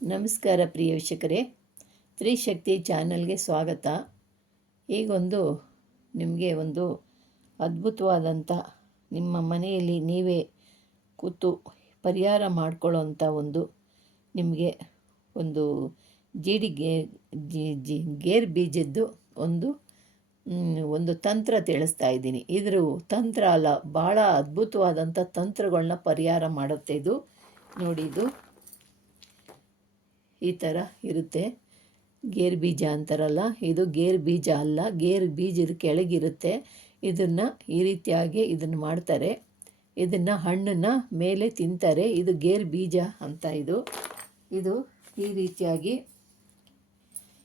ನಮಸ್ಕಾರ ಪ್ರಿಯ ವೀಕ್ಷಕರೇ. ತ್ರಿಶಕ್ತಿ ಚಾನಲ್ಗೆ ಸ್ವಾಗತ. ಈಗೊಂದು ನಿಮಗೆ ಒಂದು ಅದ್ಭುತವಾದಂಥ ನಿಮ್ಮ ಮನೆಯಲ್ಲಿ ನೀವೇ ಕೂತು ಪರಿಹಾರ ಮಾಡ್ಕೊಳ್ಳೋಂಥ ಒಂದು ನಿಮಗೆ ಒಂದು ಜೀಡಿಗೆ ಜಿ ಜಿ, ಗೇರು ಬೀಜದ್ದು ಒಂದು ಒಂದು ತಂತ್ರ ತಿಳಿಸ್ತಾ ಇದ್ದೀನಿ. ಇದ್ರ ತಂತ್ರ ಅಲ್ಲ, ಭಾಳ ಅದ್ಭುತವಾದಂಥ ತಂತ್ರಗಳನ್ನ ಪರಿಹಾರ ಮಾಡುತ್ತೆ ಇದು. ನೋಡಿ ಇದು. ಈ ಥರ ಇರುತ್ತೆ. ಗೇರ್ ಬೀಜ ಅಂತಾರಲ್ಲ, ಇದು ಗೇರ್ ಬೀಜ ಅಲ್ಲ, ಗೇರ್ ಬೀಜದ ಕೆಳಗಿರುತ್ತೆ. ಇದನ್ನು ಈ ರೀತಿಯಾಗಿ ಇದನ್ನು ಮಾಡ್ತಾರೆ. ಇದನ್ನು ಹಣ್ಣನ್ನು ಮೇಲೆ ತಿಂತಾರೆ. ಇದು ಗೇರ್ ಬೀಜ ಅಂತ ಇದು. ಇದು ಈ ರೀತಿಯಾಗಿ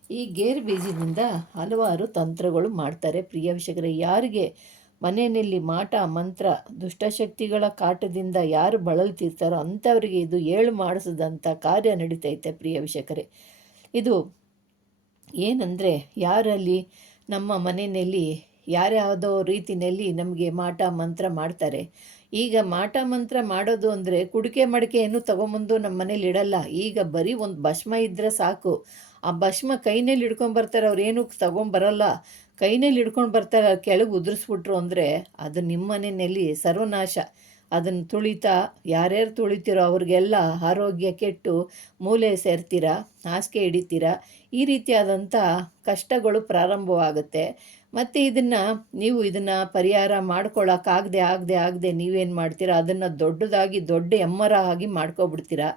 ಈ ಗೇರ್ ಬೀಜದಿಂದ ಹಲವಾರು ತಂತ್ರಗಳು ಮಾಡ್ತಾರೆ. ಪ್ರಿಯ ವೀಕ್ಷಕರೇ, ಯಾರಿಗೆ ಮನೆಯಲ್ಲಿ ಮಾಟ, ಮಂತ್ರ, ದುಷ್ಟಶಕ್ತಿಗಳ ಕಾಟದಿಂದ ಯಾರು ಬಳಲ್ತಿರ್ತಾರೋ ಅಂಥವರಿಗೆ ಇದು ಏಳು ಮಾಡಿಸಿದಂಥ ಕಾರ್ಯ ನಡೀತೈತೆ ಪ್ರಿಯ ವೀಕ್ಷಕರೇ. ಇದು ಏನಂದರೆ ಯಾರಲ್ಲಿ ನಮ್ಮ ಮನೆಯಲ್ಲಿ ಯಾರ್ಯಾವುದೋ ರೀತಿಯಲ್ಲಿ ನಮಗೆ ಮಾಟ, ಮಂತ್ರ ಮಾಡ್ತಾರೆ. ಈಗ ಮಾಟ, ಮಂತ್ರ ಮಾಡೋದು ಅಂದರೆ ಕುಡಿಕೆ ಮಡಿಕೆ ಏನು ತೊಗೊಂಬಂದು ನಮ್ಮ ಮನೇಲಿ ಇಡಲ್ಲ. ಈಗ ಬರೀ ಒಂದು ಭಸ್ಮ ಇದ್ದರೆ ಸಾಕು. ಆ ಭಸ್ಮ ಕೈನಲ್ಲಿ ಹಿಡ್ಕೊಂಬರ್ತಾರೆ ಅವ್ರು ಏನೂ ತಗೊಂಬರಲ್ಲ ಕೈನಲ್ಲಿ ಹಿಡ್ಕೊಂಡು ಬರ್ತಾರೆ ಕೆಳಗೆ ಉದುರಿಸ್ಬಿಟ್ರು ಅಂದರೆ ಅದು ನಿಮ್ಮ ಮನೆಯಲ್ಲಿ ಸರ್ವನಾಶ. ಅದನ್ನು ತುಳಿತಾ ಯಾರ್ಯಾರು ತುಳಿತೀರೋ ಅವ್ರಿಗೆಲ್ಲ ಆರೋಗ್ಯ ಕೆಟ್ಟು ಮೂಲೆ ಸೇರ್ತೀರಾ, ಹಾಸಿಗೆ ಹಿಡಿತೀರ, ಈ ರೀತಿಯಾದಂಥ ಕಷ್ಟಗಳು ಪ್ರಾರಂಭವಾಗುತ್ತೆ. ಮತ್ತು ಇದನ್ನು ನೀವು ಇದನ್ನು ಪರಿಹಾರ ಮಾಡ್ಕೊಳ್ಳೋಕ್ಕಾಗದೆ ಆಗದೆ ಆಗದೆ ನೀವೇನು ಮಾಡ್ತೀರಾ, ಅದನ್ನು ದೊಡ್ಡದಾಗಿ ದೊಡ್ಡ ಎಮ್ಮರ ಆಗಿ ಮಾಡ್ಕೊಬಿಡ್ತೀರಾ.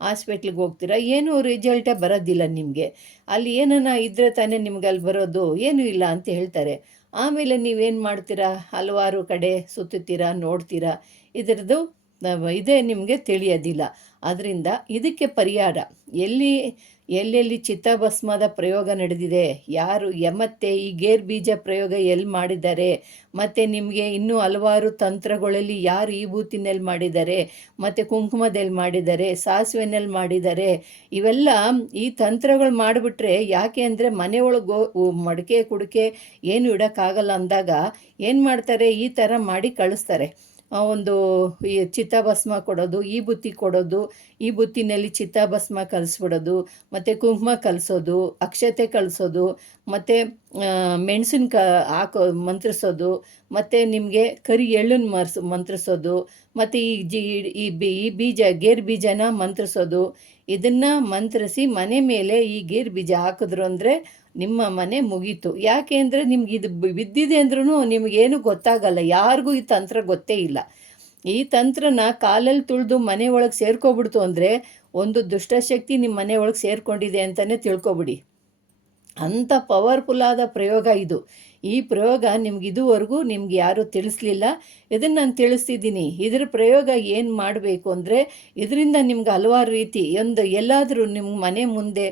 ಹಾಸ್ಪಿಟ್ಲಿಗೆ ಹೋಗ್ತೀರಾ? ಏನೂ ರಿಸಲ್ಟೇ ಬರೋದಿಲ್ಲ ನಿಮಗೆ. ಅಲ್ಲಿ ಏನನ್ನ ಇದ್ದರೆ ತಾನೇ ನಿಮ್ಗೆ ಅಲ್ಲಿ ಬರೋದು. ಏನೂ ಇಲ್ಲ ಅಂತ ಹೇಳ್ತಾರೆ. ಆಮೇಲೆ ನೀವೇನು ಮಾಡ್ತೀರಾ? ಹಲವಾರು ಕಡೆ ಸುತ್ತುತ್ತೀರಾ? ನೋಡ್ತೀರಾ? ಇದರದ್ದು ಇದೇ ನಿಮಗೆ ತಿಳಿಯೋದಿಲ್ಲ. ಅದರಿಂದ ಇದಕ್ಕೆ ಪರಿಹಾರ. ಎಲ್ಲಿ ಎಲ್ಲೆಲ್ಲಿ ಚಿತ್ತಾಭಸ್ಮದ ಪ್ರಯೋಗ ನಡೆದಿದೆ? ಯಾರು? ಮತ್ತೆ ಈ ಗೇರ್ ಬೀಜ ಪ್ರಯೋಗ ಎಲ್ಲಿ ಮಾಡಿದ್ದಾರೆ? ಮತ್ತು ನಿಮಗೆ ಇನ್ನೂ ಹಲವಾರು ತಂತ್ರಗಳಲ್ಲಿ ಯಾರು ಈ ಬೂತಿನಲ್ಲಿ ಮಾಡಿದ್ದಾರೆ? ಮತ್ತು ಕುಂಕುಮದಲ್ಲಿ ಮಾಡಿದ್ದಾರೆ? ಸಾಸಿವೆನಲ್ಲಿ ಮಾಡಿದ್ದಾರೆ? ಇವೆಲ್ಲ ಈ ತಂತ್ರಗಳು ಮಾಡಿಬಿಟ್ರೆ ಯಾಕೆ ಅಂದರೆ ಮನೆ ಮಡಕೆ ಕುಡಿಕೆ ಏನು ಇಡೋಕ್ಕಾಗಲ್ಲ ಅಂದಾಗ ಏನು ಮಾಡ್ತಾರೆ? ಈ ಥರ ಮಾಡಿ ಕಳಿಸ್ತಾರೆ. ಒಂದು, ಈ ಚಿತ್ತಾಭಸ್ಮ ಕೊಡೋದು, ಈ ಬುತ್ತಿ ಕೊಡೋದು, ಈ ಬುತ್ತಿನಲ್ಲಿ ಚಿತ್ತಾಭಸ್ಮ ಕಲಿಸ್ಬಿಡೋದು, ಮತ್ತು ಕುಂಕುಮ ಕಲಿಸೋದು, ಅಕ್ಷತೆ ಕಲಿಸೋದು, ಮತ್ತು ಮೆಣಸಿನ ಕ, ಹಾಕೋ, ಮಂತ್ರಿಸೋದು, ಮತ್ತು ನಿಮಗೆ ಕರಿ ಎಳ್ಳನ್ನ ಮರ್ಸ್, ಮಂತ್ರಿಸೋದು, ಮತ್ತು ಈ ಜಿ ಈ ಬೀಜ, ಗೇರು ಬೀಜನ ಮಂತ್ರಿಸೋದು ಇದನ್ನು ಮಂತ್ರಿಸಿ ಮನೆ ಮೇಲೆ ಈ ಗೇರ್ ಬೀಜ ಹಾಕಿದ್ರು ಅಂದರೆ ನಿಮ್ಮ ಮನೆ ಮುಗೀತು. ಯಾಕೆ ಅಂದರೆ ನಿಮ್ಗೆ ಇದು ಬಿದ್ದಿದೆ ಅಂದ್ರೂ ನಿಮಗೇನು ಗೊತ್ತಾಗಲ್ಲ. ಯಾರಿಗೂ ಈ ತಂತ್ರ ಗೊತ್ತೇ ಇಲ್ಲ. ಈ ತಂತ್ರನ ಕಾಲಲ್ಲಿ ತುಳಿದು ಮನೆ ಒಳಗೆ ಸೇರ್ಕೊಬಿಡ್ತು ಅಂದರೆ ಒಂದು ದುಷ್ಟಶಕ್ತಿ ನಿಮ್ಮ ಮನೆ ಒಳಗೆ ಸೇರ್ಕೊಂಡಿದೆ ಅಂತಲೇ ತಿಳ್ಕೊಬಿಡಿ. ಅಂಥ ಪವರ್ಫುಲ್ ಆದ ಪ್ರಯೋಗ ಇದು. ಈ ಪ್ರಯೋಗ ನಿಮ್ಗೆ ಇದುವರೆಗೂ ನಿಮ್ಗೆ ಯಾರೂ ತಿಳಿಸ್ಲಿಲ್ಲ. ಇದನ್ನು ನಾನು ತಿಳಿಸ್ತಿದ್ದೀನಿ. ಇದ್ರ ಪ್ರಯೋಗ ಏನು ಮಾಡಬೇಕು ಅಂದರೆ, ಇದರಿಂದ ನಿಮ್ಗೆ ಹಲವಾರು ರೀತಿ ಒಂದು ಎಲ್ಲಾದರೂ ನಿಮ್ಮ ಮನೆ ಮುಂದೆ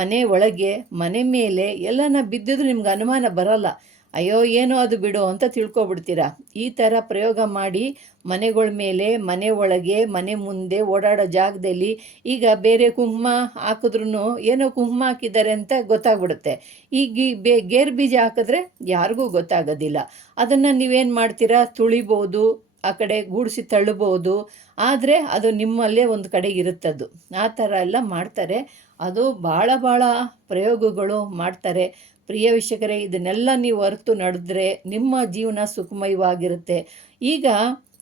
ಮನೆ ಒಳಗೆ, ಮನೆ ಮೇಲೆ ಎಲ್ಲನ ಬಿದ್ದಿದ್ರು ನಿಮ್ಗೆ ಅನುಮಾನ ಬರಲ್ಲ. ಅಯ್ಯೋ, ಏನೋ ಅದು ಬಿಡು ಅಂತ ತಿಳ್ಕೊಬಿಡ್ತೀರಾ? ಈ ಥರ ಪ್ರಯೋಗ ಮಾಡಿ ಮನೆಗಳ ಮೇಲೆ, ಮನೆ ಒಳಗೆ, ಮನೆ ಮುಂದೆ ಓಡಾಡೋ ಜಾಗದಲ್ಲಿ ಈಗ ಬೇರೆ ಕುಂಕುಮ ಹಾಕಿದ್ರೂ ಏನೋ ಕುಂಕುಮ ಹಾಕಿದ್ದಾರೆ ಅಂತ ಗೊತ್ತಾಗ್ಬಿಡುತ್ತೆ. ಈಗ ಬೇ, ಗೇರ್ ಬೀಜ ಹಾಕಿದ್ರೆ ಯಾರಿಗೂ ಗೊತ್ತಾಗೋದಿಲ್ಲ. ಅದನ್ನು ನೀವೇನು ಮಾಡ್ತೀರಾ? ತುಳಿಬೋದು, ಆ ಕಡೆ ಗೂಡಿಸಿ ತಳ್ಳಬಹುದು ಆದರೆ ಅದು ನಿಮ್ಮಲ್ಲೇ ಒಂದು ಕಡೆ ಇರುತ್ತದ್ದು. ಆ ಥರ ಎಲ್ಲ ಮಾಡ್ತಾರೆ. ಅದು ಭಾಳ ಭಾಳ ಪ್ರಯೋಗಗಳು ಮಾಡ್ತಾರೆ. ಪ್ರಿಯ ವೀಕ್ಷಕರೇ, ಇದನ್ನೆಲ್ಲ ನೀವು ಅರಿತು ನಡೆದ್ರೆ ನಿಮ್ಮ ಜೀವನ ಸುಖಮಯವಾಗಿರುತ್ತೆ. ಈಗ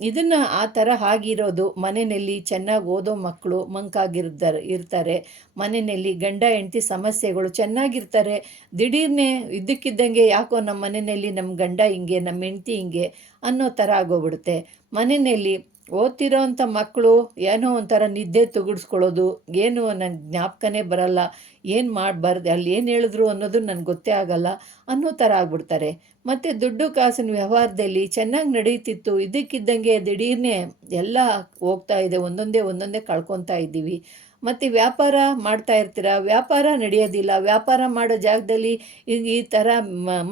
ಇದನ್ನು ಆ ಥರ ಆಗಿರೋದು ಮನೆಯಲ್ಲಿ ಚೆನ್ನಾಗಿ ಓದೋ ಮಕ್ಕಳು ಮಂಕಾಗಿರ್ತಾರೆ ಇರ್ತಾರೆ. ಮನೆಯಲ್ಲಿ ಗಂಡ, ಹೆಂಡತಿ ಸಮಸ್ಯೆಗಳು ಚೆನ್ನಾಗಿರ್ತಾರೆ. ದಿಢೀರ್ನೇ ಇದ್ದಕ್ಕಿದ್ದಂಗೆ ಯಾಕೋ ನಮ್ಮ ಮನೆಯಲ್ಲಿ ನಮ್ಮ ಗಂಡ ಹಿಂಗೆ, ನಮ್ಮ ಹೆಂಡತಿ ಹಿಂಗೆ ಅನ್ನೋ ಥರ ಆಗೋಗ್ಬಿಡುತ್ತೆ. ಮನೆಯಲ್ಲಿ ಓದ್ತಿರೋ ಅಂಥ ಮಕ್ಕಳು ಏನೋ ಒಂಥರ ನಿದ್ದೆ ತುಗುಡ್ಸ್ಕೊಳ್ಳೋದು, ಏನು ನನಗೆ ಜ್ಞಾಪಕನೇ ಬರಲ್ಲ. ಏನು ಮಾಡಬಾರ್ದು, ಅಲ್ಲಿ ಏನು ಹೇಳಿದ್ರು ಅನ್ನೋದು ನನಗೆ ಗೊತ್ತೇ ಆಗಲ್ಲ ಅನ್ನೋ ಥರ ಆಗ್ಬಿಡ್ತಾರೆ. ಮತ್ತು ದುಡ್ಡು ಕಾಸಿನ ವ್ಯವಹಾರದಲ್ಲಿ ಚೆನ್ನಾಗಿ ನಡೀತಿತ್ತು ಇದಕ್ಕಿದ್ದಂಗೆ ದಿಢೀರ್ನೇ ಎಲ್ಲ ಹೋಗ್ತಾ ಇದೆ, ಒಂದೊಂದೇ ಒಂದೊಂದೇ ಕಳ್ಕೊತಾ ಇದ್ದೀವಿ. ಮತ್ತು ವ್ಯಾಪಾರ ಮಾಡ್ತಾ ಇರ್ತೀರ? ವ್ಯಾಪಾರ ನಡೆಯೋದಿಲ್ಲ, ವ್ಯಾಪಾರ ಮಾಡೋ ಜಾಗದಲ್ಲಿ ಈ ಥರ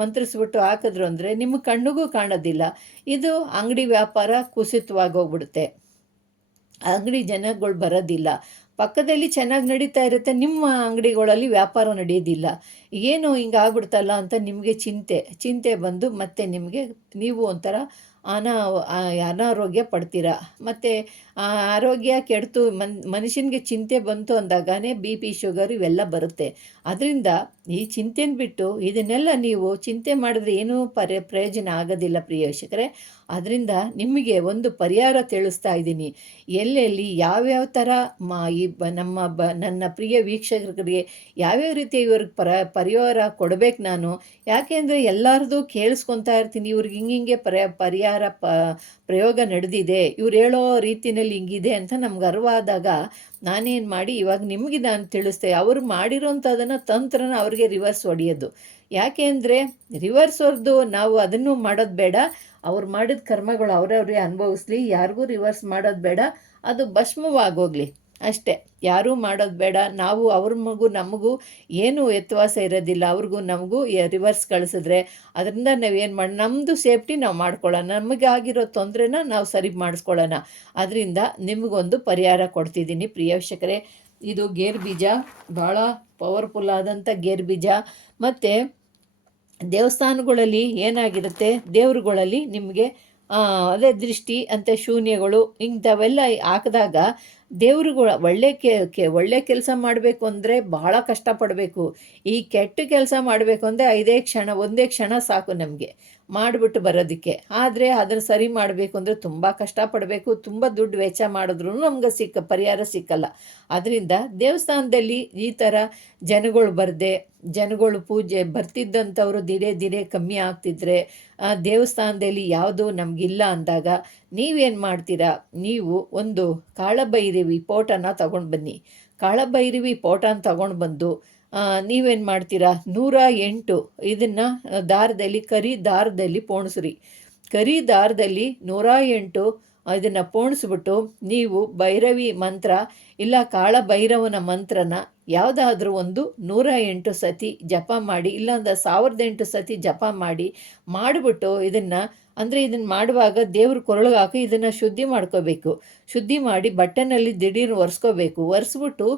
ಮಂತ್ರಿಸ್ಬಿಟ್ಟು ಹಾಕಿದ್ರು ಅಂದರೆ ನಿಮ್ಮ ಕಣ್ಣಿಗೂ ಕಾಣೋದಿಲ್ಲ. ಇದು ಅಂಗಡಿ ವ್ಯಾಪಾರ ಕುಸಿತವಾಗಿ ಹೋಗ್ಬಿಡುತ್ತೆ. ಅಂಗಡಿ ಜನಗಳು ಬರೋದಿಲ್ಲ. ಪಕ್ಕದಲ್ಲಿ ಚೆನ್ನಾಗಿ ನಡೀತಾ ಇರುತ್ತೆ, ನಿಮ್ಮ ಅಂಗಡಿಗಳಲ್ಲಿ ವ್ಯಾಪಾರ ನಡೆಯೋದಿಲ್ಲ ಏನು ಹಿಂಗೆ ಆಗ್ಬಿಡ್ತಲ್ಲ ಅಂತ ನಿಮಗೆ ಚಿಂತೆ ಚಿಂತೆ ಬಂದು ಮತ್ತೆ ನಿಮಗೆ ನೀವು ಒಂಥರ ಅನಾ ಅನಾರೋಗ್ಯ ಪಡ್ತೀರಾ. ಮತ್ತು ಆರೋಗ್ಯ ಕೆಡ್ತು ಮನ್, ಮನುಷ್ಯನಿಗೆ ಚಿಂತೆ ಬಂತು ಅಂದಾಗನೇ ಬಿ ಪಿ ಶುಗರ್ ಇವೆಲ್ಲ ಬರುತ್ತೆ. ಅದರಿಂದ ಈ ಚಿಂತೆನ ಬಿಟ್ಟು ಇದನ್ನೆಲ್ಲ ನೀವು ಚಿಂತೆ ಮಾಡಿದ್ರೆ ಏನೂ ಪರಿ ಪ್ರಯೋಜನ ಆಗೋದಿಲ್ಲ ಪ್ರಿಯ ಅದರಿಂದ ನಿಮಗೆ ಒಂದು ಪರಿಹಾರ ತಿಳಿಸ್ತಾ ಇದ್ದೀನಿ. ಎಲ್ಲೆಲ್ಲಿ ಯಾವ್ಯಾವ ಥರ ಮಾ, ಈ ಬ, ನಮ್ಮ ಬ, ನನ್ನ ಪ್ರಿಯ ವೀಕ್ಷಕರಿಗೆ ಯಾವ್ಯಾವ ರೀತಿ ಇವ್ರಿಗೆ ಪರ, ಪರಿಹಾರ ಕೊಡಬೇಕು ನಾನು? ಯಾಕೆಂದರೆ ಎಲ್ಲರದು ಕೇಳಿಸ್ಕೊತಾ ಇರ್ತೀನಿ. ಇವ್ರಿಗೆ ಹಿಂಗಿಂಗೆ ಪರ, ಪರಿಹಾರ ಪ, ಪ್ರಯೋಗ ನಡೆದಿದೆ. ಇವ್ರು ಹೇಳೋ ರೀತಿಯಲ್ಲಿ ಹಿಂಗಿದೆ ಅಂತ ನಮ್ಗೆ ಅರಿವಾದಾಗ ನಾನೇನು ಮಾಡಿ ಇವಾಗ ನಿಮಗೆ ನಾನು ತಿಳಿಸ್ತೆ ಅವರು ಮಾಡಿರೋಂಥದ್ದನ್ನು ತಂತ್ರನ ಅವ್ರಿಗೆ ರಿವರ್ಸ್ ಹೊಡೆಯೋದು ಯಾಕೆ ಅಂದರೆ ರಿವರ್ಸ್ ಹೊರದು ನಾವು ಅದನ್ನು ಮಾಡೋದು ಬೇಡ, ಅವ್ರು ಮಾಡಿದ ಕರ್ಮಗಳು ಅವರವ್ರಿಗೆ ಅನುಭವಿಸ್ಲಿ, ಯಾರಿಗೂ ರಿವರ್ಸ್ ಮಾಡೋದು ಬೇಡ, ಅದು ಭಸ್ಮವಾಗೋಗ್ಲಿ ಅಷ್ಟೇ. ಯಾರೂ ಮಾಡೋದು ಬೇಡ. ನಾವು ಅವ್ರ ಮಗು, ನಮಗೂ ಏನೂ ವ್ಯತ್ಯಾಸ ಇರೋದಿಲ್ಲ. ಅವ್ರಿಗೂ ನಮಗೂ ರಿವರ್ಸ್ ಕಳಿಸಿದ್ರೆ ಅದರಿಂದ ನಾವು ಏನು ಮಾಡಿ ನಮ್ಮದು ಸೇಫ್ಟಿ ನಾವು ಮಾಡ್ಕೊಳ್ಳೋಣ. ನಮಗಾಗಿರೋ ತೊಂದರೆನ ನಾವು ಸರಿ ಮಾಡಿಸ್ಕೊಳ್ಳೋಣ. ಅದರಿಂದ ನಿಮಗೊಂದು ಪರಿಹಾರ ಕೊಡ್ತಿದ್ದೀನಿ ಪ್ರಿಯ ವೀಕ್ಷಕರೇ ಇದು ಗೇರ್ ಬೀಜ. ಭಾಳ ಪವರ್ಫುಲ್ ಆದಂಥ ಗೇರ್ ಬೀಜ. ಮತ್ತು ದೇವಸ್ಥಾನಗಳಲ್ಲಿ ಏನಾಗಿರುತ್ತೆ? ದೇವರುಗಳಲ್ಲಿ ನಿಮಗೆ ಅದೇ ದೃಷ್ಟಿ ಅಂತ ಶೂನ್ಯಗಳು ಇಂಥವೆಲ್ಲ ಹಾಕಿದಾಗ ದೇವರುಗಳ ಒಳ್ಳೆ ಕೆ ಒಳ್ಳೆ ಕೆಲಸ ಮಾಡಬೇಕು ಅಂದರೆ ಬಹಳ ಕಷ್ಟಪಡಬೇಕು. ಈ ಕೆಟ್ಟ ಕೆಲಸ ಮಾಡಬೇಕು ಅಂದರೆ ಐದೇ ಕ್ಷಣ, ಒಂದೇ ಕ್ಷಣ ಸಾಕು ನಮಗೆ. ಮಾಡಿಬಿಟ್ಟು ಬರೋದಕ್ಕೆ. ಆದರೆ ಅದನ್ನು ಸರಿ ಮಾಡಬೇಕು ಅಂದರೆ ತುಂಬ ಕಷ್ಟಪಡಬೇಕು, ತುಂಬ ದುಡ್ಡು ವೆಚ್ಚ ಮಾಡಿದ್ರೂ ನಮ್ಗೆ ಸಿಕ್ಕ ಪರಿಹಾರ ಸಿಕ್ಕಲ್ಲ. ಅದರಿಂದ ದೇವಸ್ಥಾನದಲ್ಲಿ ಈ ಥರ ಜನಗಳು ಬರದೆ, ಜನಗಳು ಪೂಜೆ ಬರ್ತಿದ್ದಂಥವ್ರು ದಿನೇ ದಿನೇ ಕಮ್ಮಿ ಆಗ್ತಿದ್ರೆ ದೇವಸ್ಥಾನದಲ್ಲಿ ಯಾವುದೂ ನಮಗಿಲ್ಲ ಅಂದಾಗ ನೀವೇನು ಮಾಡ್ತೀರಾ? ನೀವು ಒಂದು ಕಾಳಭೈರವಿ ಪೋಟನ ತಗೊಂಡು ಬನ್ನಿ. ಕಾಳಭೈರವಿ ಪೋಟನ ತಗೊಂಡು ಬಂದು ನೀವೇನು ಮಾಡ್ತೀರಾ? ನೂರ ಎಂಟು. ಇದನ್ನು ದಾರದಲ್ಲಿ, ಕರಿ ದಾರದಲ್ಲಿ ಪೋಣಿಸ್ರಿ. ಕರಿ ದಾರದಲ್ಲಿ ನೂರ ಎಂಟು, ಇದನ್ನು ಪೋಣಿಸ್ಬಿಟ್ಟು ನೀವು ಭೈರವಿ ಮಂತ್ರ ಇಲ್ಲ ಕಾಳ ಭೈರವನ ಮಂತ್ರನ ಯಾವುದಾದ್ರೂ ಒಂದು ನೂರ ಎಂಟು ಸತಿ ಜಪ ಮಾಡಿ, ಇಲ್ಲಾಂದ್ರೆ ಸಾವಿರದ ಎಂಟು ಸತಿ ಜಪ ಮಾಡಿ, ಮಾಡಿಬಿಟ್ಟು ಇದನ್ನು, ಅಂದರೆ ಇದನ್ನು ಮಾಡುವಾಗ ದೇವ್ರ ಕೊರಳಿಗೆ ಹಾಕಿ ಇದನ್ನು ಶುದ್ಧಿ ಮಾಡ್ಕೋಬೇಕು. ಶುದ್ಧಿ ಮಾಡಿ ಬಟ್ಟೆನಲ್ಲಿ ದಿಢೀರ್ ಒರೆಸ್ಕೋಬೇಕು. ಒರೆಸ್ಬಿಟ್ಟು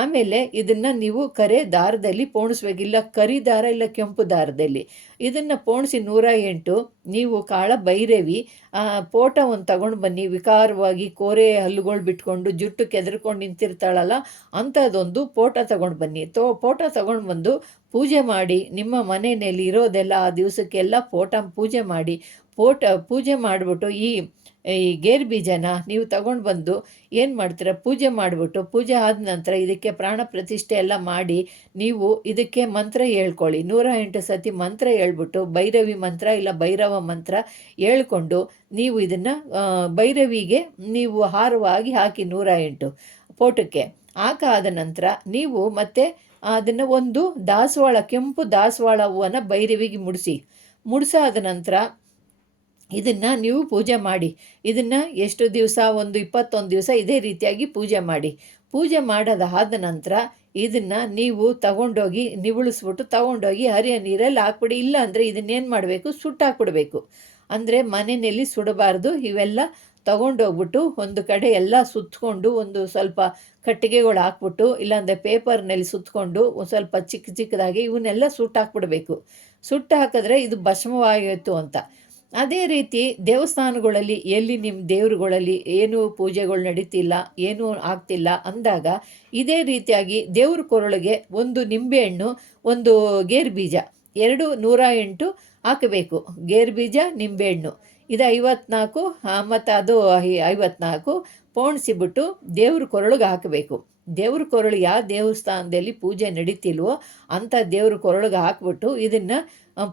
ಆಮೇಲೆ ಇದನ್ನು ನೀವು ಕರೆ ದಾರದಲ್ಲಿ ಪೋಣಿಸ್ಬೇಕು ಇಲ್ಲ ಕರಿ ದಾರ, ಇಲ್ಲ ಕೆಂಪು ದಾರದಲ್ಲಿ. ಇದನ್ನು ಪೋಣಿಸಿ ನೂರ ಎಂಟು, ನೀವು ಕಾಳ ಬೈರೇವಿ ಪೋಟ ಒಂದು ತಗೊಂಡು ಬನ್ನಿ. ವಿಕಾರವಾಗಿ ಕೋರೆ ಹಲ್ಲುಗಳು ಬಿಟ್ಕೊಂಡು ಜುಟ್ಟು ಕೆದರ್ಕೊಂಡು ನಿಂತಿರ್ತಾಳಲ್ಲ ಅಂಥದ್ದೊಂದು ಪೋಟ ತಗೊಂಡು ಬನ್ನಿ. ತೋ, ಪೋಟ ತಗೊಂಡು ಬಂದು ಪೂಜೆ ಮಾಡಿ, ನಿಮ್ಮ ಮನೆಯಲ್ಲಿ ಇರೋದೆಲ್ಲ ಆ ದಿವಸಕ್ಕೆಲ್ಲ ಪೋಟ ಪೂಜೆ ಮಾಡಿ. ಪೋಟ, ಪೂಜೆ ಮಾಡಿಬಿಟ್ಟು ಈ ಈ ಗೇರು ಬೀಜನ ನೀವು ತಗೊಂಡು ಬಂದು ಏನು ಮಾಡ್ತೀರ? ಪೂಜೆ ಮಾಡಿಬಿಟ್ಟು ಪೂಜೆ ಆದ ನಂತರ ಇದಕ್ಕೆ ಪ್ರಾಣ ಪ್ರತಿಷ್ಠೆ ಎಲ್ಲ ಮಾಡಿ ನೀವು ಇದಕ್ಕೆ ಮಂತ್ರ ಹೇಳ್ಕೊಳ್ಳಿ. ನೂರ ಎಂಟು ಸತಿ ಮಂತ್ರ ಹೇಳ್ಬಿಟ್ಟು ಭೈರವಿ ಮಂತ್ರ ಇಲ್ಲ ಭೈರವ ಮಂತ್ರ ಹೇಳ್ಕೊಂಡು ನೀವು ಇದನ್ನು ಭೈರವಿಗೆ ನೀವು ಹಾರವಾಗಿ ಹಾಕಿ ನೂರ ಎಂಟು ಫೋಟೋಕ್ಕೆ ಹಾಕಾದ ನಂತರ ನೀವು ಮತ್ತೆ ಅದನ್ನು ಒಂದು ದಾಸವಾಳ, ಕೆಂಪು ದಾಸವಾಳ ಹೂವನ್ನು ಭೈರವಿಗೆ ಮುಡಿಸಿ. ಮುಡಿಸಾದ ನಂತರ ಇದನ್ನು ನೀವು ಪೂಜೆ ಮಾಡಿ. ಇದನ್ನು ಎಷ್ಟು ದಿವಸ? ಒಂದು ಇಪ್ಪತ್ತೊಂದು ದಿವಸ ಇದೇ ರೀತಿಯಾಗಿ ಪೂಜೆ ಮಾಡಿ. ಪೂಜೆ ಮಾಡೋದಾದ ನಂತರ ಇದನ್ನು ನೀವು ತಗೊಂಡೋಗಿ ನಿವುಳಿಸ್ಬಿಟ್ಟು ತಗೊಂಡೋಗಿ ಹರಿಯ ನೀರಲ್ಲಿ ಹಾಕ್ಬಿಡಿ. ಇಲ್ಲ ಅಂದರೆ ಇದನ್ನೇನು ಮಾಡಬೇಕು? ಸುಟ್ಟಾಕ್ಬಿಡ್ಬೇಕು ಅಂದರೆ ಮನೆಯಲ್ಲಿ ಸುಡಬಾರ್ದು. ಇವೆಲ್ಲ ತಗೊಂಡೋಗ್ಬಿಟ್ಟು ಒಂದು ಕಡೆ ಎಲ್ಲ ಸುತ್ತಕೊಂಡು ಒಂದು ಸ್ವಲ್ಪ ಕಟ್ಟಿಗೆಗಳು ಹಾಕ್ಬಿಟ್ಟು, ಇಲ್ಲಾಂದರೆ ಪೇಪರ್ನಲ್ಲಿ ಸುತ್ತಕೊಂಡು ಒಂದು ಸ್ವಲ್ಪ ಚಿಕ್ಕ ಚಿಕ್ಕದಾಗಿ ಇವನ್ನೆಲ್ಲ ಸುಟ್ಟಾಕ್ಬಿಡ್ಬೇಕು ಸುಟ್ಟು ಹಾಕಿದ್ರೆ ಇದು ಭಸ್ಮವಾಯಿತು ಅಂತ. ಅದೇ ರೀತಿ ದೇವಸ್ಥಾನಗಳಲ್ಲಿ ಎಲ್ಲಿ ನಿಮ್ಮ ದೇವರುಗಳಲ್ಲಿ ಏನು ಪೂಜೆಗಳು ನಡೀತಿಲ್ಲ, ಏನೂ ಆಗ್ತಿಲ್ಲ ಅಂದಾಗ ಇದೇ ರೀತಿಯಾಗಿ ದೇವ್ರ ಕೊರಳಿಗೆ ಒಂದು ನಿಂಬೆಹಣ್ಣು, ಒಂದು ಗೇರು ಬೀಜ, ಎರಡು ನೂರ ಎಂಟು ಹಾಕಬೇಕು. ಗೇರು ಬೀಜ, ನಿಂಬೆಹಣ್ಣು. ಇದು ಐವತ್ನಾಲ್ಕು ಮತ್ತು ಅದು ಐವತ್ನಾಲ್ಕು ಪೋಣಿಸಿಬಿಟ್ಟು ದೇವ್ರ ಕೊರಳಿಗೆ ಹಾಕಬೇಕು. ದೇವ್ರ ಕೊರಳು ಯಾವ ದೇವಸ್ಥಾನದಲ್ಲಿ ಪೂಜೆ ನಡೀತಿಲ್ವೋ ಅಂಥ ದೇವ್ರ ಕೊರಳಿಗೆ ಹಾಕ್ಬಿಟ್ಟು ಇದನ್ನು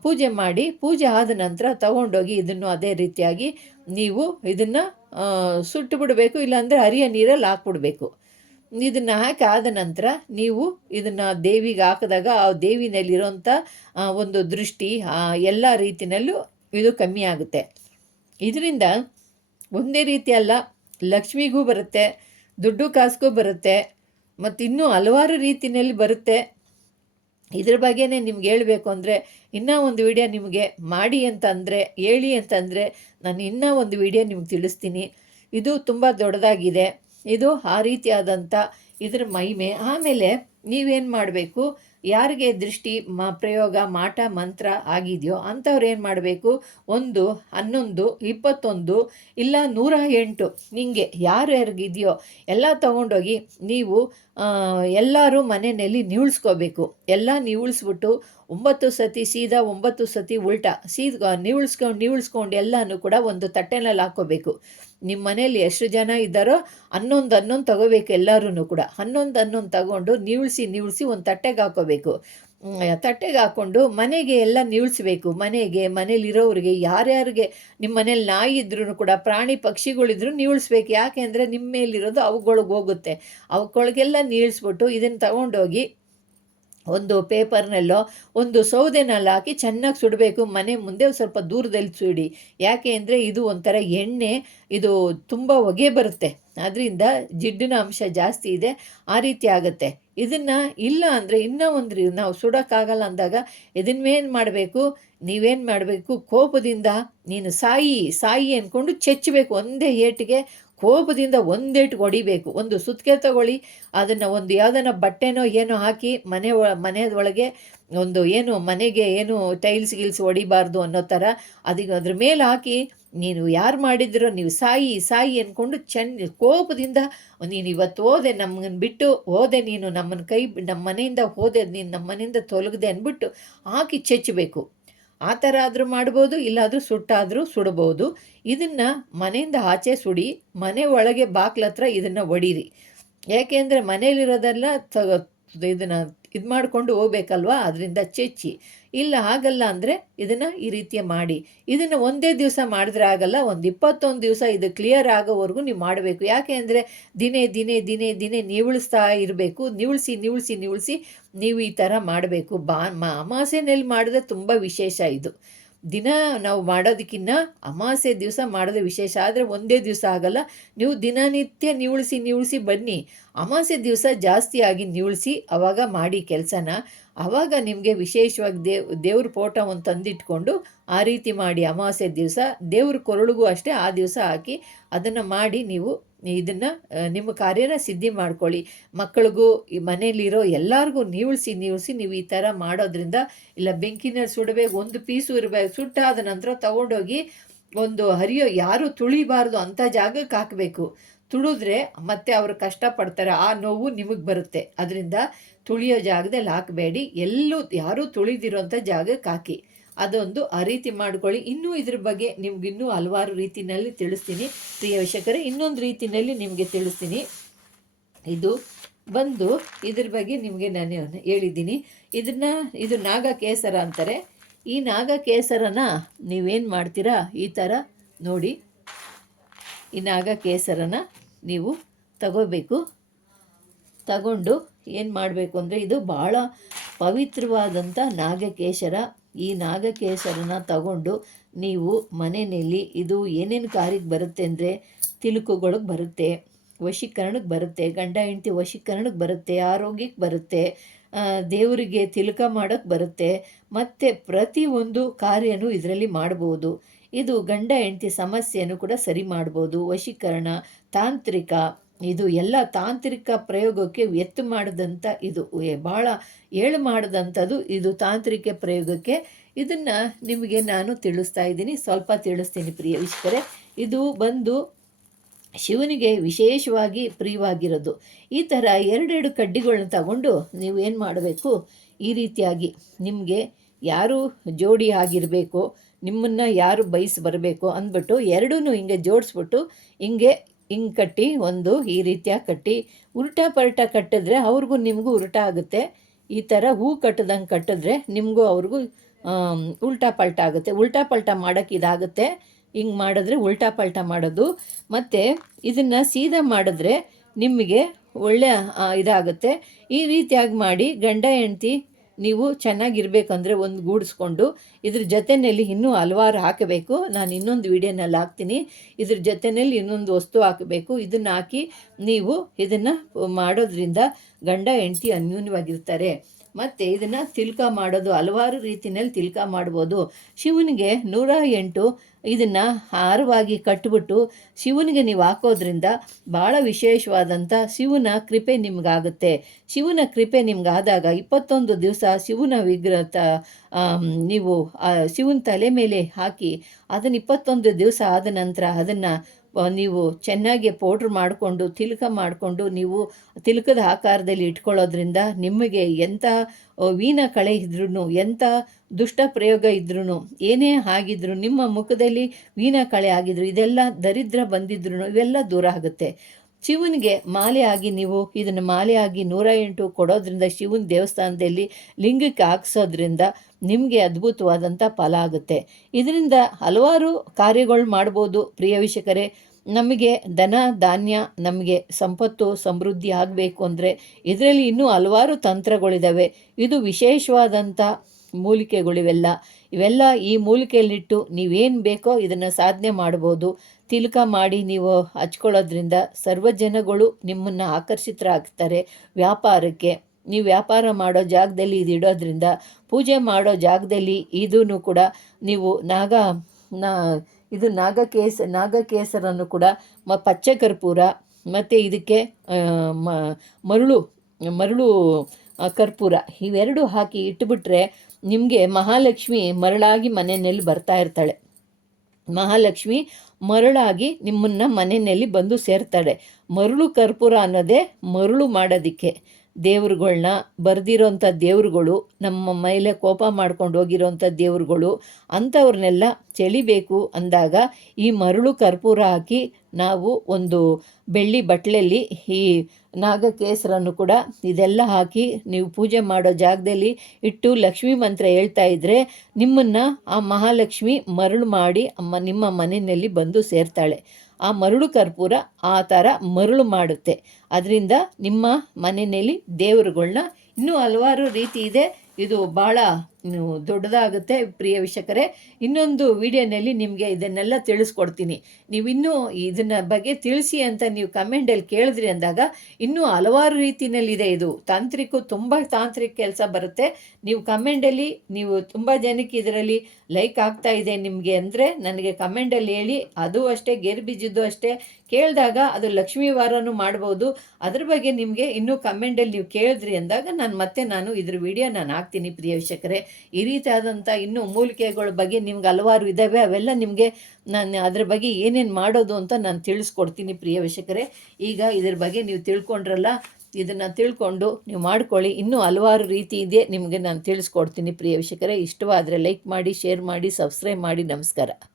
ಪೂಜೆ ಮಾಡಿ ಪೂಜೆ ಆದ ನಂತರ ತಗೊಂಡೋಗಿ ಇದನ್ನು ಅದೇ ರೀತಿಯಾಗಿ ನೀವು ಇದನ್ನು ಸುಟ್ಟು ಬಿಡಬೇಕು ಇಲ್ಲಾಂದರೆ ಹರಿಯ ನೀರಲ್ಲಿ ಹಾಕ್ಬಿಡ್ಬೇಕು. ಇದನ್ನು ಹಾಕಿ ಆದ ನಂತರ ನೀವು ಇದನ್ನು ದೇವಿಗೆ ಹಾಕಿದಾಗ ಆ ದೇವಿನಲ್ಲಿರೋಂಥ ಒಂದು ದೃಷ್ಟಿ ಎಲ್ಲ ರೀತಿಯಲ್ಲೂ ಇದು ಕಮ್ಮಿ ಆಗುತ್ತೆ. ಇದರಿಂದ ಒಂದೇ ರೀತಿ ಅಲ್ಲ, ಲಕ್ಷ್ಮಿಗೂ ಬರುತ್ತೆ, ದುಡ್ಡು ಕಾಸಿಗೂ ಬರುತ್ತೆ ಮತ್ತು ಇನ್ನೂ ಹಲವಾರು ರೀತಿಯಲ್ಲಿ ಬರುತ್ತೆ. ಇದ್ರ ಬಗ್ಗೆನೇ ನಿಮ್ಗೆ ಹೇಳಬೇಕು ಅಂದರೆ ಇನ್ನೂ ಒಂದು ವಿಡಿಯೋ ನಿಮಗೆ ಮಾಡಿ ಅಂತಂದರೆ ಹೇಳಿ ಅಂತಂದರೆ ನಾನು ಇನ್ನೂ ಒಂದು ವಿಡಿಯೋ ನಿಮ್ಗೆ ತಿಳಿಸ್ತೀನಿ. ಇದು ತುಂಬ ದೊಡ್ಡದಾಗಿದೆ. ಇದು ಆ ರೀತಿಯಾದಂಥ ಇದ್ರ ಮಹಿಮೆ. ಆಮೇಲೆ ನೀವೇನು ಮಾಡಬೇಕು? ಯಾರಿಗೆ ದೃಷ್ಟಿ, ಮ, ಪ್ರಯೋಗ, ಮಾಟ, ಮಂತ್ರ ಆಗಿದೆಯೋ ಅಂಥವ್ರು ಏನು ಮಾಡಬೇಕು? ಒಂದು, ಹನ್ನೊಂದು, ಇಪ್ಪತ್ತೊಂದು, ಇಲ್ಲ ನೂರ ಎಂಟು ನಿಮಗೆ ಯಾರು ಯಾರಿಗಿದೆಯೋ ಎಲ್ಲ ತಗೊಂಡೋಗಿ ನೀವು ಎಲ್ಲರೂ ಮನೆಯಲ್ಲಿ ನಿವುಳಿಸ್ಕೋಬೇಕು. ಎಲ್ಲ ನಿವುಳಿಸ್ಬಿಟ್ಟು ಒಂಬತ್ತು ಸತಿ ಸೀದಾ, ಒಂಬತ್ತು ಸತಿ ಉಲ್ಟಾ. ಸೀದ ನಿವುಳಿಸ್ಕೊಂಡು ನಿವುಳಿಸ್ಕೊಂಡು ಎಲ್ಲನೂ ಕೂಡ ಒಂದು ತಟ್ಟೆನಲ್ಲಿ ಹಾಕೋಬೇಕು. ನಿಮ್ಮ ಮನೇಲಿ ಎಷ್ಟು ಜನ ಇದ್ದಾರೋ ಹನ್ನೊಂದು ಹನ್ನೊಂದು ತಗೋಬೇಕು ಎಲ್ಲರೂ ಕೂಡ. ಹನ್ನೊಂದು ಹನ್ನೊಂದು ತಗೊಂಡು ನಿವುಳಿಸಿ ನಿವುಳಿಸಿ ಒಂದು ತಟ್ಟೆಗೆ ಹಾಕೋಬೇಕು. ತಟ್ಟೆಗೆ ಹಾಕ್ಕೊಂಡು ಮನೆಗೆ ಎಲ್ಲ ನಿಲ್ಸ್ಬೇಕು ಮನೆಗೆ ಮನೇಲಿರೋರಿಗೆ ಯಾರ್ಯಾರಿಗೆ ನಿಮ್ಮ ಮನೇಲಿ ನಾಯಿ ಇದ್ರೂ ಕೂಡ, ಪ್ರಾಣಿ ಪಕ್ಷಿಗಳಿದ್ರು ಯಾಕೆ ಅಂದರೆ ನಿಮ್ಮ ಮೇಲಿರೋದು ಅವುಗಳಿಗೆ ಹೋಗುತ್ತೆ. ಅವುಗಳಿಗೆಲ್ಲ ನೀಳ್ಸ್ಬಿಟ್ಟು ಇದನ್ನು ತಗೊಂಡೋಗಿ ಒಂದು ಪೇಪರ್ನಲ್ಲೋ, ಒಂದು ಸೌದೆನಲ್ಲಿ ಹಾಕಿ ಚೆನ್ನಾಗಿ ಸುಡಬೇಕು. ಮನೆ ಮುಂದೆ ಸ್ವಲ್ಪ ದೂರದಲ್ಲಿ ಸುಡಿ. ಯಾಕೆ ಅಂದರೆ ಇದು ಒಂಥರ ಎಣ್ಣೆ, ಇದು ತುಂಬ ಹೊಗೆ ಬರುತ್ತೆ. ಅದರಿಂದ ಜಿಡ್ಡಿನ ಅಂಶ ಜಾಸ್ತಿ ಇದೆ, ಆ ರೀತಿ ಆಗುತ್ತೆ. ಇದನ್ನು ಇಲ್ಲ ಅಂದರೆ ಇನ್ನೂ ಒಂದು ನಾವು ಸುಡೋಕ್ಕಾಗಲ್ಲ ಅಂದಾಗ ಇದನ್ನೇನು ಮಾಡಬೇಕು, ನೀವೇನು ಮಾಡಬೇಕು? ಕೋಪದಿಂದ ನೀನು ಸಾಯಿ ಸಾಯಿ ಅಂದ್ಕೊಂಡು ಚೆಚ್ಚಬೇಕು. ಒಂದೇ ಏಟಿಗೆ ಕೋಪದಿಂದ ಒಂದೇಟು ಹೊಡಿಬೇಕು, ಒಂದು ಸುತ್ತಿಗೆ ತಗೊಳ್ಳಿ, ಅದನ್ನು ಒಂದು ಯಾವುದನ್ನ ಬಟ್ಟೆನೋ ಏನೋ ಹಾಕಿ ಮನೆ ಒ ಒಂದು ಏನು ಮನೆಗೆ ಏನು ಟೈಲ್ಸ್ ಗಿಲ್ಸ್ ಹೊಡಿಬಾರ್ದು ಅನ್ನೋ ಥರ ಅದಕ್ಕೆ ಅದ್ರ ಮೇಲೆ ಹಾಕಿ ನೀನು ಯಾರು ಮಾಡಿದ್ರೋ ನೀವು ಸಾಯಿ ಸಾಯಿ ಅಂದ್ಕೊಂಡು ಚೆನ್ನ ಕೋಪದಿಂದ ನೀನು ಇವತ್ತು ಹೋದೆ ನಮ್ಮನ್ನು ಬಿಟ್ಟು ಹೋದೆ ನೀನು ನಮ್ಮನ್ನು ಕೈ ನಮ್ಮ ಮನೆಯಿಂದ ಹೋದೆ ನೀನು ನಮ್ಮ ಮನೆಯಿಂದ ತೊಲಗದೆ ಅಂದ್ಬಿಟ್ಟು ಹಾಕಿ ಚೆಚ್ಚಬೇಕು ಆ ಥರ ಆದರೂ ಮಾಡ್ಬೋದು, ಇಲ್ಲಾದರೂ ಸುಟ್ಟಾದರೂ ಸುಡಬಹುದು ಇದನ್ನು ಮನೆಯಿಂದ ಆಚೆ ಸುಡಿ, ಮನೆ ಒಳಗೆ ಬಾಕ್ಲ ಹತ್ರ ಇದನ್ನು ಒಡೀರಿ. ಯಾಕೆಂದರೆ ಮನೇಲಿರೋದೆಲ್ಲ ತ ಇದನ್ನು ಇದು ಮಾಡಿಕೊಂಡು ಹೋಗ್ಬೇಕಲ್ವಾ? ಅದರಿಂದ ಚೆಚ್ಚಿ. ಇಲ್ಲ ಆಗಲ್ಲ ಅಂದರೆ ಇದನ್ನು ಈ ರೀತಿಯ ಮಾಡಿ. ಇದನ್ನು ಒಂದೇ ದಿವಸ ಮಾಡಿದ್ರೆ ಆಗಲ್ಲ, ಒಂದು ಇಪ್ಪತ್ತೊಂದು ದಿವಸ ಇದು ಕ್ಲಿಯರ್ ಆಗೋವರೆಗೂ ನೀವು ಮಾಡಬೇಕು. ಯಾಕೆ ಅಂದರೆ ದಿನೇ ದಿನೇ ದಿನೇ ದಿನೇ ನಿವಳಿಸ್ತಾ ಇರಬೇಕು. ನಿವಳಿಸಿ ನಿವಳಿಸಿ ನಿವಳಿಸಿ ನೀವು ಈ ಥರ ಮಾಡಬೇಕು. ಬಾ, ಅಮಾಸೆಯಲ್ಲಿ ಮಾಡಿದ್ರೆ ತುಂಬ ವಿಶೇಷ ಇದು. ದಿನ ನಾವು ಮಾಡೋದಕ್ಕಿನ್ನ ಅಮಾವಾಸ್ಯೆ ದಿವಸ ಮಾಡೋದು ವಿಶೇಷ, ಆದರೆ ಒಂದೇ ದಿವಸ ಆಗಲ್ಲ. ನೀವು ದಿನನಿತ್ಯ ನಿವಳಿಸಿ ನಿವಳಿಸಿ ಬನ್ನಿ. ಅಮಾವಾಸ್ಯೆ ದಿವಸ ಜಾಸ್ತಿಯಾಗಿ ನಿವಳಿಸಿ, ಅವಾಗ ಮಾಡಿ ಕೆಲಸನ. ಆವಾಗ ನಿಮಗೆ ವಿಶೇಷವಾಗಿ ದೇವ್ ದೇವ್ರ ಫೋಟೋವನ್ನು ತಂದಿಟ್ಕೊಂಡು ಆ ರೀತಿ ಮಾಡಿ ಅಮಾವಾಸ್ಯೆ ದಿವಸ. ದೇವ್ರ ಕೊರಳಿಗೂ ಅಷ್ಟೇ ಆ ದಿವಸ ಹಾಕಿ ಅದನ್ನು ಮಾಡಿ ನೀವು ಇದನ್ನು ನಿಮ್ಮ ಕಾರ್ಯನ ಸಿದ್ಧಿ ಮಾಡ್ಕೊಳ್ಳಿ. ಮಕ್ಕಳಿಗೂ, ಈ ಮನೆಯಲ್ಲಿರೋ ಎಲ್ಲರಿಗೂ ನೀವಳಿಸಿ ನೀವಳಿಸಿ ನೀವು ಈ ಥರ ಮಾಡೋದ್ರಿಂದ, ಇಲ್ಲ ಬೆಂಕಿನಲ್ಲಿ ಸುಡಬೇಕು ಒಂದು ಪೀಸು ಇರಬೇಕು ಸುಟ್ಟಾದ ನಂತರ ತಗೊಂಡೋಗಿ ಒಂದು ಹರಿಯೋ ಯಾರು ತುಳಿಬಾರ್ದು ಅಂಥ ಜಾಗಕ್ಕೆ ಹಾಕಬೇಕು. ತುಳಿದ್ರೆ ಮತ್ತೆ ಅವರು ಕಷ್ಟಪಡ್ತಾರೆ. ಆ ನೋವು ನಿಮಗೆ ಬರುತ್ತೆ. ಅದರಿಂದ ತುಳಿಯೋ ಜಾಗದಲ್ಲಿ ಹಾಕಬೇಡಿ. ಎಲ್ಲೂ ಯಾರೂ ತುಳಿದಿರೋಂಥ ಜಾಗಕ್ಕೆ ಹಾಕಿ. ಅದೊಂದು ಆ ರೀತಿ ಮಾಡ್ಕೊಳ್ಳಿ. ಇನ್ನೂ ಇದ್ರ ಬಗ್ಗೆ ನಿಮ್ಗಿನ್ನೂ ಹಲವಾರು ರೀತಿಯಲ್ಲಿ ತಿಳಿಸ್ತೀನಿ. ಪ್ರಿಯ ವೀಕ್ಷಕರೇ, ಇನ್ನೊಂದು ರೀತಿಯಲ್ಲಿ ನಿಮಗೆ ತಿಳಿಸ್ತೀನಿ. ಇದು ಬಂದು ಇದ್ರ ಬಗ್ಗೆ ನಿಮಗೆ ನಾನು ಹೇಳಿದ್ದೀನಿ. ಇದನ್ನ, ಇದು ನಾಗ ಕೇಸರ ಅಂತಾರೆ. ಈ ನಾಗ ಕೇಸರನ ನೀವೇನು ಮಾಡ್ತೀರಾ? ಈ ಥರ ನೋಡಿ. ಈ ನಾಗ ಕೇಸರನ ನೀವು ತಗೋಬೇಕು. ತಗೊಂಡು ಏನು ಮಾಡಬೇಕು ಅಂದರೆ ಇದು ಭಾಳ ಪವಿತ್ರವಾದಂಥ ನಾಗಕೇಶರ ಈ ನಾಗಕೇಶರನ ತಗೊಂಡು ನೀವು ಮನೆಯಲ್ಲಿ ಇದು ಏನೇನು ಕಾರ್ಯಕ್ಕೆ ಬರುತ್ತೆ ಅಂದರೆ ತಿಲುಕುಗಳಿಗೆ ಬರುತ್ತೆ ವಶೀಕರಣಕ್ಕೆ ಬರುತ್ತೆ, ಗಂಡ, ಹೆಂಡತಿ ವಶೀಕರಣಕ್ಕೆ ಬರುತ್ತೆ ಆರೋಗ್ಯಕ್ಕೆ ಬರುತ್ತೆ ದೇವರಿಗೆ ತಿಲಕ ಮಾಡೋಕ್ಕೆ ಬರುತ್ತೆ, ಮತ್ತು ಪ್ರತಿಯೊಂದು ಕಾರ್ಯನೂ ಇದರಲ್ಲಿ ಮಾಡ್ಬೋದು. ಇದು ಗಂಡ, ಹೆಂಡತಿ ಸಮಸ್ಯೆಯನ್ನು ಕೂಡ ಸರಿ ಮಾಡ್ಬೋದು. ವಶೀಕರಣ, ತಾಂತ್ರಿಕ ಇದು ಎಲ್ಲ ತಾಂತ್ರಿಕ ಪ್ರಯೋಗಕ್ಕೆ ಎತ್ತು ಮಾಡಿದಂಥ ಇದು. ಭಾಳ ಏಳು ಮಾಡಿದಂಥದ್ದು ಇದು ತಾಂತ್ರಿಕ ಪ್ರಯೋಗಕ್ಕೆ. ಇದನ್ನು ನಿಮಗೆ ನಾನು ತಿಳಿಸ್ತಾ ಇದ್ದೀನಿ. ಸ್ವಲ್ಪ ತಿಳಿಸ್ತೀನಿ ಪ್ರಿಯ ವೀಕ್ಷಕರೇ ಇದು ಬಂದು ಶಿವನಿಗೆ ವಿಶೇಷವಾಗಿ ಪ್ರಿಯವಾಗಿರೋದು. ಈ ಥರ ಎರಡೆರಡು ಕಡ್ಡಿಗಳನ್ನ ತಗೊಂಡು ನೀವು ಏನು ಮಾಡಬೇಕು? ಈ ರೀತಿಯಾಗಿ ನಿಮಗೆ ಯಾರು ಜೋಡಿ ಆಗಿರಬೇಕು, ನಿಮ್ಮನ್ನು ಯಾರು ಬಯಸಿ ಬರಬೇಕು ಅಂದ್ಬಿಟ್ಟು ಎರಡೂ ಹಿಂಗೆ ಜೋಡಿಸ್ಬಿಟ್ಟು ಹಿಂಗೆ ಹಿಂಗೆ ಕಟ್ಟಿ, ಒಂದು ಈ ರೀತಿಯಾಗಿ ಕಟ್ಟಿ ಉಲ್ಟಾ ಪರಟ ಕಟ್ಟಿದ್ರೆ ಅವ್ರಿಗೂ ನಿಮಗೂ ಉರುಟ ಆಗುತ್ತೆ. ಈ ಥರ ಹೂ ಕಟ್ಟದಂಗೆ ಕಟ್ಟಿದ್ರೆ ನಿಮಗೂ ಅವ್ರಿಗೂ ಉಲ್ಟಾ ಪಲ್ಟಾ ಆಗುತ್ತೆ. ಉಲ್ಟಾ ಪಲ್ಟಾ ಮಾಡೋಕ್ಕೆ ಇದಾಗುತ್ತೆ. ಹಿಂಗೆ ಮಾಡಿದ್ರೆ ಉಲ್ಟಾ ಪಲ್ಟಾ ಮಾಡೋದು. ಮತ್ತು ಇದನ್ನು ಸೀದಾ ಮಾಡಿದ್ರೆ ನಿಮಗೆ ಒಳ್ಳೆಯ ಇದಾಗುತ್ತೆ. ಈ ರೀತಿಯಾಗಿ ಮಾಡಿ ಗಂಡ, ಹೆಂಡ್ತಿ ನೀವು ಚೆನ್ನಾಗಿರ್ಬೇಕಂದ್ರೆ ಒಂದು ಗೂಡಿಸ್ಕೊಂಡು ಇದ್ರ ಜೊತೆಯಲ್ಲಿ ಇನ್ನೂ ಹಲವಾರು ಹಾಕಬೇಕು. ನಾನು ಇನ್ನೊಂದು ವೀಡಿಯೋನಲ್ಲಿ ಹಾಕ್ತೀನಿ. ಇದ್ರ ಜೊತೆಯಲ್ಲಿ ಇನ್ನೊಂದು ವಸ್ತು ಹಾಕಬೇಕು. ಇದನ್ನು ಹಾಕಿ ನೀವು ಇದನ್ನು ಮಾಡೋದ್ರಿಂದ ಗಂಡ, ಹೆಂಡತಿ ಅನ್ಯೂನ್ಯವಾಗಿರ್ತಾರೆ. ಮತ್ತು ಇದನ್ನು ತಿಲ್ಕ ಮಾಡೋದು, ಹಲವಾರು ರೀತಿಯಲ್ಲಿ ತಿಲ್ಕ ಮಾಡ್ಬೋದು. ಶಿವನಿಗೆ ನೂರ ಎಂಟು ಇದನ್ನು ಹಾರವಾಗಿ ಕಟ್ಟಿಬಿಟ್ಟು ಶಿವನಿಗೆ ನೀವು ಹಾಕೋದ್ರಿಂದ ಭಾಳ ವಿಶೇಷವಾದಂಥ ಶಿವನ ಕೃಪೆ ನಿಮಗಾಗುತ್ತೆ. ಶಿವನ ಕೃಪೆ ನಿಮ್ಗಾದಾಗ ಇಪ್ಪತ್ತೊಂದು ದಿವಸ ಶಿವನ ವಿಗ್ರಹ ನೀವು ಶಿವನ ತಲೆ ಮೇಲೆ ಹಾಕಿ ಅದನ್ನು ಇಪ್ಪತ್ತೊಂದು ದಿವಸ ಆದ ನಂತರ ಅದನ್ನು ನೀವು ಚೆನ್ನಾಗಿ ಪೌಡ್ರ್ ಮಾಡಿಕೊಂಡು, ತಿಲಕ ಮಾಡಿಕೊಂಡು, ನೀವು ತಿಲಕದ ಆಕಾರದಲ್ಲಿ ಇಟ್ಕೊಳ್ಳೋದ್ರಿಂದ ನಿಮಗೆ ಎಂಥ ವೀಣ ಕಳೆ ಇದ್ರೂ ಎಂಥ ದುಷ್ಟ ಪ್ರಯೋಗ ಇದ್ರೂ ಏನೇ ಆಗಿದ್ರು, ನಿಮ್ಮ ಮುಖದಲ್ಲಿ ವೀಣ ಕಳೆ ಆಗಿದ್ರು, ಇದೆಲ್ಲ ದರಿದ್ರ ಬಂದಿದ್ರು ಇವೆಲ್ಲ ದೂರ ಆಗುತ್ತೆ. ಶಿವನಿಗೆ ಮಾಲೆ ಆಗಿ ನೀವು ಇದನ್ನು ಮಾಲೆ ಆಗಿ ನೂರ ಎಂಟು ಕೊಡೋದ್ರಿಂದ, ಶಿವನ ದೇವಸ್ಥಾನದಲ್ಲಿ ಲಿಂಗಕ್ಕೆ ಹಾಕ್ಸೋದ್ರಿಂದ ನಿಮಗೆ ಅದ್ಭುತವಾದಂಥ ಫಲ ಆಗುತ್ತೆ. ಇದರಿಂದ ಹಲವಾರು ಕಾರ್ಯಗಳು ಮಾಡ್ಬೋದು ಪ್ರಿಯ ವೀಕ್ಷಕರೇ. ನಮಗೆ ಧನ, ಧಾನ್ಯ, ನಮಗೆ ಸಂಪತ್ತು, ಸಮೃದ್ಧಿ ಆಗಬೇಕು ಅಂದರೆ ಇದರಲ್ಲಿ ಇನ್ನೂ ಹಲವಾರು ತಂತ್ರಗಳಿದ್ದಾವೆ ಇದು ವಿಶೇಷವಾದಂಥ ಮೂಲಿಕೆಗಳಿವೆಲ್ಲ ಇವೆಲ್ಲ. ಈ ಮೂಲಿಕೆಯಲ್ಲಿಟ್ಟು ನೀವೇನು ಬೇಕೋ ಇದನ್ನು ಸಾಧನೆ ಮಾಡ್ಬೋದು. ತಿಲಕ ಮಾಡಿ ನೀವು ಹಚ್ಕೊಳ್ಳೋದ್ರಿಂದ ಸರ್ವ ಜನಗಳು ನಿಮ್ಮನ್ನು ಆಕರ್ಷಿತರಾಗ್ತಾರೆ ವ್ಯಾಪಾರಕ್ಕೆ. ನೀವು ವ್ಯಾಪಾರ ಮಾಡೋ ಜಾಗದಲ್ಲಿ ಇದು ಇಡೋದ್ರಿಂದ, ಪೂಜೆ ಮಾಡೋ ಜಾಗದಲ್ಲಿ ಇದೂ ಕೂಡ ನೀವು ನಾಗ, ನಾ, ಇದು ನಾಗಕೇಸ, ನಾಗಕೇಸರನ್ನು ಕೂಡ ಮ ಪಚ್ಚೆ ಕರ್ಪೂರ ಮತ್ತು ಇದಕ್ಕೆ ಮರಳು ಮರಳು ಕರ್ಪೂರ ಇವೆರಡು ಹಾಕಿ ಇಟ್ಬಿಟ್ರೆ ನಿಮಗೆ ಮಹಾಲಕ್ಷ್ಮಿ ಮರಳಾಗಿ ಮನೆಯಲ್ಲಿ ಬರ್ತಾ ಇರ್ತಾಳೆ. ಮಹಾಲಕ್ಷ್ಮಿ ಮರಳಾಗಿ ನಿಮ್ಮನ್ನು ಮನೆಯಲ್ಲಿ ಬಂದು ಸೇರ್ತಾಳೆ. ಮರಳು ಕರ್ಪೂರ ಅನ್ನೋದೇ ಮರಳು ಮಾಡೋದಕ್ಕೆ. ದೇವ್ರುಗಳ್ನ ಬರೆದಿರೋಂಥ ದೇವ್ರುಗಳು, ನಮ್ಮ ಮೇಲೆ ಕೋಪ ಮಾಡ್ಕೊಂಡು ಹೋಗಿರೋಂಥ ದೇವ್ರುಗಳು, ಅಂಥವ್ರನ್ನೆಲ್ಲ ಚೆಳಿಬೇಕು ಅಂದಾಗ ಈ ಮರಳು ಕರ್ಪೂರ ಹಾಕಿ ನಾವು ಒಂದು ಬೆಳ್ಳಿ ಬಟ್ಲಲ್ಲಿ ಈ ನಾಗಕೇಸರನ್ನು ಕೂಡ ಇದೆಲ್ಲ ಹಾಕಿ ನೀವು ಪೂಜೆ ಮಾಡೋ ಜಾಗದಲ್ಲಿ ಇಟ್ಟು ಲಕ್ಷ್ಮೀ ಮಂತ್ರ ಹೇಳ್ತಾ ಇದ್ದರೆ ನಿಮ್ಮನ್ನು ಆ ಮಹಾಲಕ್ಷ್ಮಿ ಮರಳು ಮಾಡಿ ಅಮ್ಮ ನಿಮ್ಮ ಮನೆಯಲ್ಲಿ ಬಂದು ಸೇರ್ತಾಳೆ. ಆ ಮರಳು ಕರ್ಪೂರ ಆ ಥರ ಮರಳು ಮಾಡುತ್ತೆ. ಅದರಿಂದ ನಿಮ್ಮ ಮನೆಯಲ್ಲಿ ದೇವರುಗಳನ್ನ ಇನ್ನೂ ಹಲವಾರು ರೀತಿ ಇದೆ. ಇದು ಭಾಳ ದೊಡ್ಡದಾಗುತ್ತೆ, ಪ್ರಿಯ ವೀಕ್ಷಕರೇ. ಇನ್ನೊಂದು ವಿಡಿಯೋನಲ್ಲಿ ನಿಮಗೆ ಇದನ್ನೆಲ್ಲ ತಿಳಿಸ್ಕೊಡ್ತೀನಿ. ನೀವು ಇನ್ನೂ ಇದನ್ನ ಬಗ್ಗೆ ತಿಳಿಸಿ ಅಂತ ನೀವು ಕಮೆಂಟಲ್ಲಿ ಕೇಳಿದ್ರಿ ಅಂದಾಗ, ಇನ್ನೂ ಹಲವಾರು ರೀತಿಯಲ್ಲಿದೆ ಇದು. ತಾಂತ್ರಿಕ ತುಂಬ ತಾಂತ್ರಿಕ ಕೆಲಸ ಬರುತ್ತೆ. ನೀವು ಕಮೆಂಟಲ್ಲಿ, ನೀವು ತುಂಬ ಜನಕ್ಕೆ ಇದರಲ್ಲಿ ಲೈಕ್ ಆಗ್ತಾ ಇದೆ ನಿಮಗೆ ಅಂದರೆ ನನಗೆ ಕಮೆಂಟಲ್ಲಿ ಹೇಳಿ. ಅದು ಅಷ್ಟೇ, ಗೇರು ಅಷ್ಟೇ. ಕೇಳಿದಾಗ ಅದು ಲಕ್ಷ್ಮೀ ವಾರನೂ ಮಾಡ್ಬೋದು. ಅದ್ರ ಬಗ್ಗೆ ನಿಮಗೆ ಇನ್ನೂ ಕಮೆಂಟಲ್ಲಿ ನೀವು ಕೇಳಿದ್ರಿ ಅಂದಾಗ, ನಾನು ಮತ್ತೆ ನಾನು ಇದ್ರ ವಿಡಿಯೋ ನಾನು ಹಾಕ್ತೀನಿ, ಪ್ರಿಯ ವೀಕ್ಷಕರೇ. ಈ ರೀತಿಯಾದಂಥ ಇನ್ನೂ ಮೂಲಿಕೆಗಳ ಬಗ್ಗೆ ನಿಮ್ಗೆ ಹಲವಾರು ಇದ್ದಾವೆ ಅವೆಲ್ಲ ನಿಮಗೆ ನಾನು ಅದ್ರ ಬಗ್ಗೆ ಏನೇನು ಮಾಡೋದು ಅಂತ ನಾನು ತಿಳಿಸ್ಕೊಡ್ತೀನಿ ಪ್ರಿಯ ವೀಕ್ಷಕರೇ. ಈಗ ಇದ್ರ ಬಗ್ಗೆ ನೀವು ತಿಳ್ಕೊಂಡ್ರಲ್ಲ, ಇದನ್ನು ತಿಳ್ಕೊಂಡು ನೀವು ಮಾಡ್ಕೊಳ್ಳಿ. ಇನ್ನೂ ಹಲವಾರು ರೀತಿ ಇದೆ ನಿಮಗೆ ನಾನು ತಿಳಿಸ್ಕೊಡ್ತೀನಿ ಪ್ರಿಯ ವೀಕ್ಷಕರೇ. ಇಷ್ಟವಾದರೆ ಲೈಕ್ ಮಾಡಿ ಶೇರ್ ಮಾಡಿ ಸಬ್ಸ್ಕ್ರೈಬ್ ಮಾಡಿ. ನಮಸ್ಕಾರ.